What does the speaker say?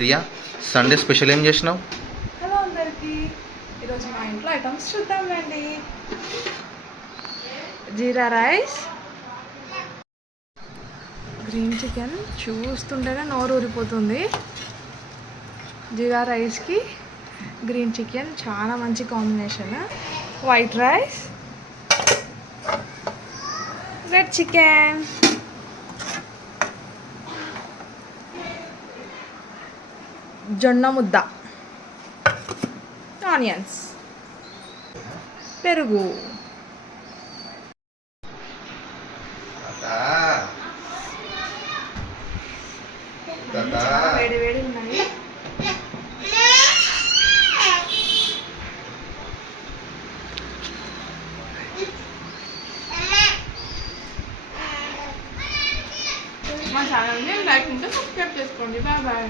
Priya, Sunday special ఏం చేసినావు? Hello అందరికీ, ఈరోజు మా ఇంట్లో ఐటమ్స్ చూద్దామండి. జీరా రైస్, గ్రీన్ చికెన్ చూస్తుంటేనే నోరు ఊరిపోతుంది. జీరా రైస్కి గ్రీన్ చికెన్ చాలా మంచి combination. White rice, red chicken, జొన్న ముద్ద, ఆనియన్స్, పెరుగు. చాలా వేడి వేడి ఉన్నాయి. మా ఛానల్ని లైక్ ఉంటే సబ్స్క్రైబ్ చేసుకోండి. Bye bye.